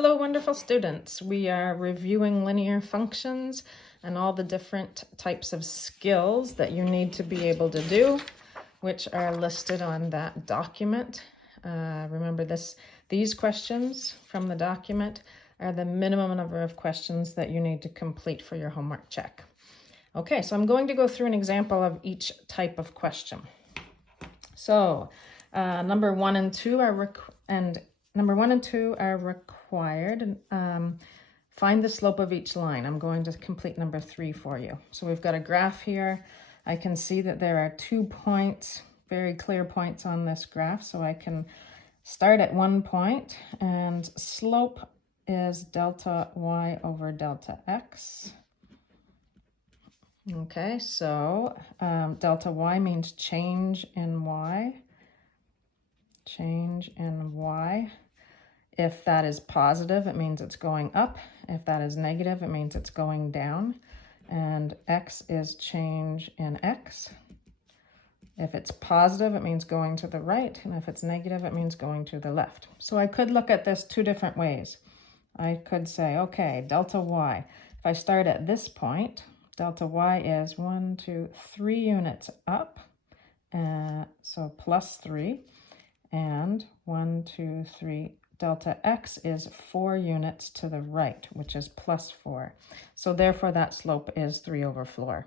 Hello, wonderful students. We are reviewing linear functions and all the different types of skills that you need to be able to do, which are listed on that document. Remember these questions from the document are the minimum number of questions that you need to complete for your homework check. Okay, so I'm going to go through an example of each type of question. So number one and two are required. Find the slope of each line. I'm going to complete number 3 for you. So we've got a graph here. I can see that there are 2 points, very clear points on this graph. So I can start at 1 point, and slope is delta y over delta x. Okay, so delta y means change in y. Change in y. If that is positive, it means it's going up. If that is negative, it means it's going down. And x is change in x. If it's positive, it means going to the right. And if it's negative, it means going to the left. So I could look at this 2 different ways. I could say, okay, delta y. If I start at this point, delta y is 1, 2, 3 units up. So plus 3. And 1, 2, 3. Delta x is 4 units to the right, which is plus 4. So therefore that slope is 3 over 4.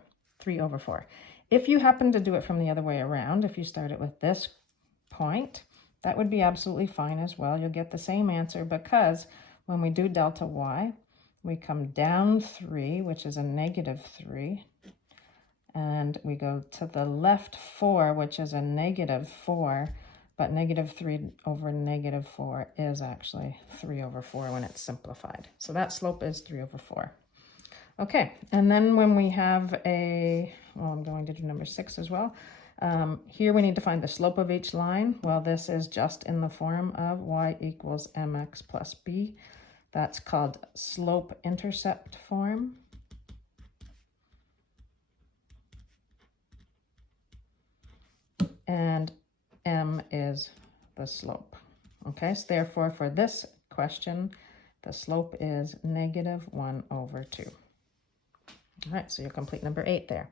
If you happen to do it from the other way around, if you start it with this point, that would be absolutely fine as well. You'll get the same answer because when we do delta y, we come down 3, which is a negative 3. And we go to the left 4, which is a negative 4. But negative 3 over negative 4 is actually 3 over 4 when it's simplified. So that slope is 3 over 4. Okay, and then when we have I'm going to do number 6 as well. Here we need to find the slope of each line. Well, this is just in the form of y equals mx plus b. That's called slope-intercept form. And m is the slope. Okay, so therefore for this question, the slope is negative 1 over 2. All right, so you'll complete number 8 there.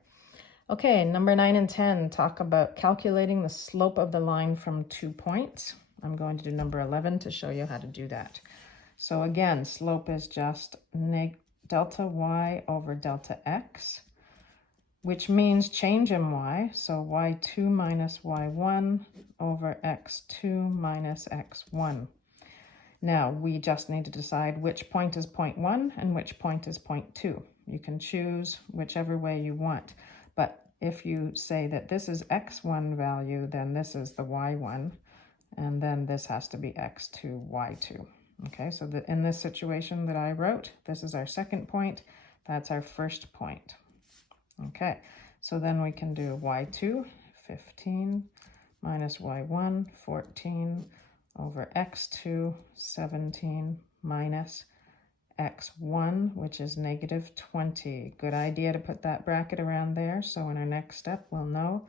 Okay, number 9 and 10 talk about calculating the slope of the line from 2 points. I'm going to do number 11 to show you how to do that. So again, slope is just delta y over delta x, which means change in y, so y2 minus y1 over x2 minus x1. Now, we just need to decide which point is point 1 and which point is point 2. You can choose whichever way you want, but if you say that this is x1 value, then this is the y1, and then this has to be x2, y2. Okay, so in this situation that I wrote, this is our second point, that's our first point. Okay, so then we can do y2, 15, minus y1, 14, over x2, 17, minus x1, which is negative 20. Good idea to put that bracket around there, so in our next step we'll know.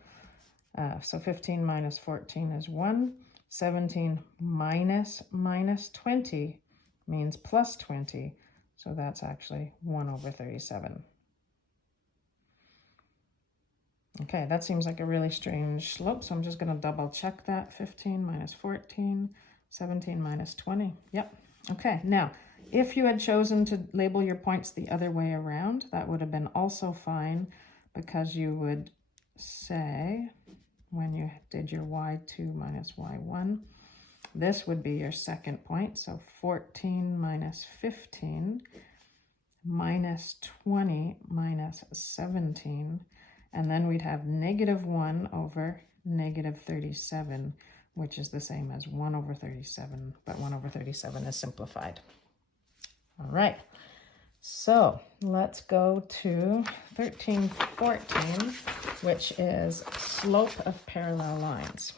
So 15 minus 14 is 1. 17 minus 20 means plus 20, so that's actually 1 over 37. Okay, that seems like a really strange slope, so I'm just going to double check that. 15 minus 14, 17 minus 20. Yep. Okay, now, if you had chosen to label your points the other way around, that would have been also fine, because you would say, when you did your y2 minus y1, this would be your second point, so 14 minus 15 minus 20 minus 17, and then we'd have negative 1 over negative 37, which is the same as 1 over 37, but 1 over 37 is simplified. All right, so let's go to 13-14, which is slope of parallel lines.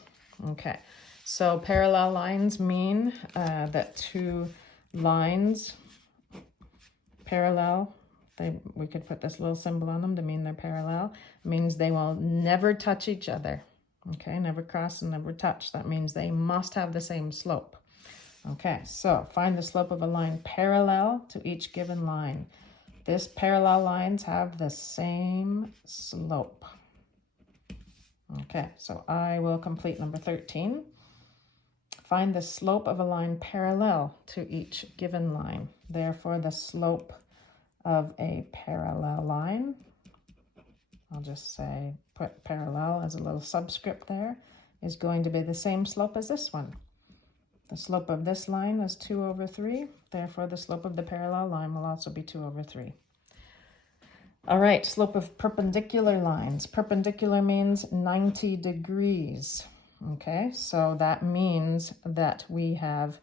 Okay, so parallel lines mean that 2 lines parallel. We could put this little symbol on them to mean they're parallel. It means they will never touch each other. Okay, never cross and never touch. That means they must have the same slope. Okay, so find the slope of a line parallel to each given line. This parallel lines have the same slope. Okay, so I will complete number 13. Find the slope of a line parallel to each given line. Therefore, the slope of a parallel line, I'll just say, put parallel as a little subscript there, is going to be the same slope as this one. The slope of this line is 2 over 3. Therefore, the slope of the parallel line will also be 2 over 3. All right, slope of perpendicular lines. Perpendicular means 90 degrees. Okay, so that means that we have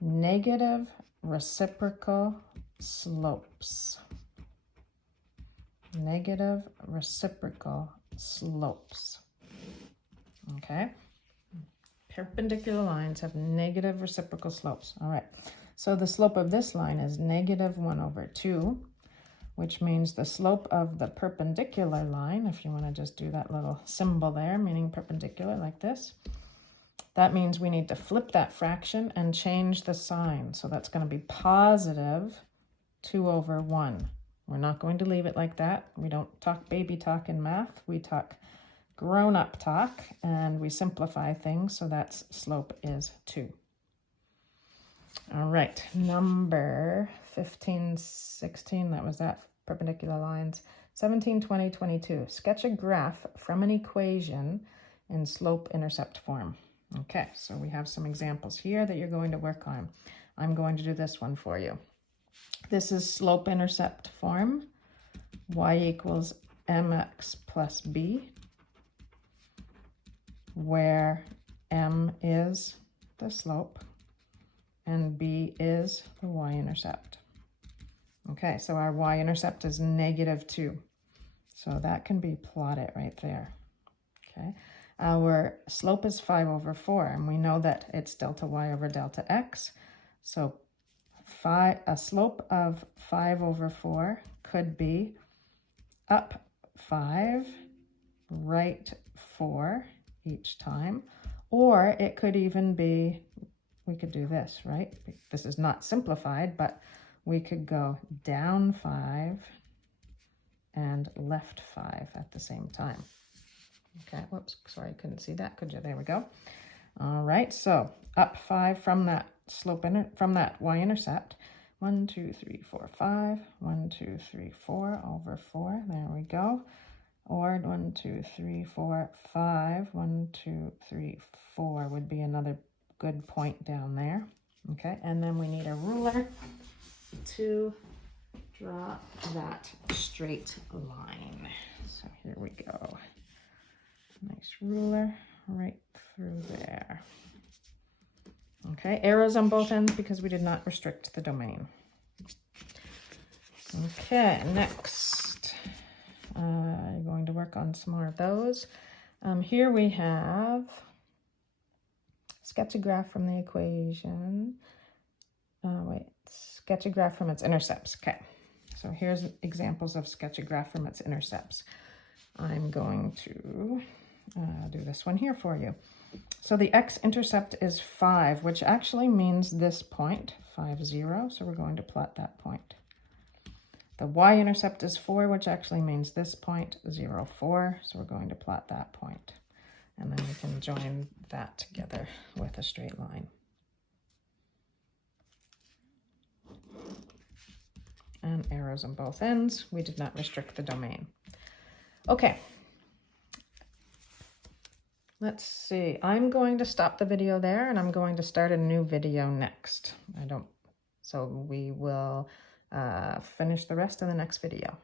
negative reciprocal slopes. Negative reciprocal slopes. Okay, perpendicular lines have negative reciprocal slopes. All right, so the slope of this line is negative 1 over 2, which means the slope of the perpendicular line, if you want to just do that little symbol there, meaning perpendicular like this, that means we need to flip that fraction and change the sign. So that's going to be positive 2 over 1. We're not going to leave it like that. We don't talk baby talk in math. We talk grown-up talk, and we simplify things, so that slope is 2. All right, number 15, 16, that was that, perpendicular lines. 17, 20, 22. Sketch a graph from an equation in slope-intercept form. Okay, so we have some examples here that you're going to work on. I'm going to do this one for you. This is slope-intercept form. Y equals mx plus b, where m is the slope and b is the y-intercept. Okay, so our y-intercept is negative 2. So that can be plotted right there. Okay, our slope is 5 over 4, and we know that it's delta y over delta x. So a slope of 5 over 4 could be up 5, right 4 each time, or it could even be, we could do this, right? This is not simplified, but we could go down 5 and left 5 at the same time. Okay, whoops, sorry, couldn't see that, could you? There we go. All right, so up 5 from that slope, from that y-intercept. 1, 2, 3, 4, 5. 1, 2, 3, 4 over 4. There we go. Or 1, 2, 3, 4, 5. 1, 2, 3, 4 would be another good point down there. Okay, and then we need a ruler to draw that straight line. So here we go. Nice ruler right through there. Okay, arrows on both ends because we did not restrict the domain. Okay, next, you're going to work on some more of those. Here we have sketch a graph from the equation. Sketch a graph from its intercepts. Okay, so here's examples of sketch a graph from its intercepts. I'm going to do this one here for you. So the x-intercept is 5, which actually means this point, 5, 0. So we're going to plot that point. The y-intercept is 4, which actually means this point, 0, 4. So we're going to plot that point. And then we can join that together with a straight line. And arrows on both ends. We did not restrict the domain. Okay. Let's see, I'm going to stop the video there and I'm going to start a new video next. So we will finish the rest in the next video.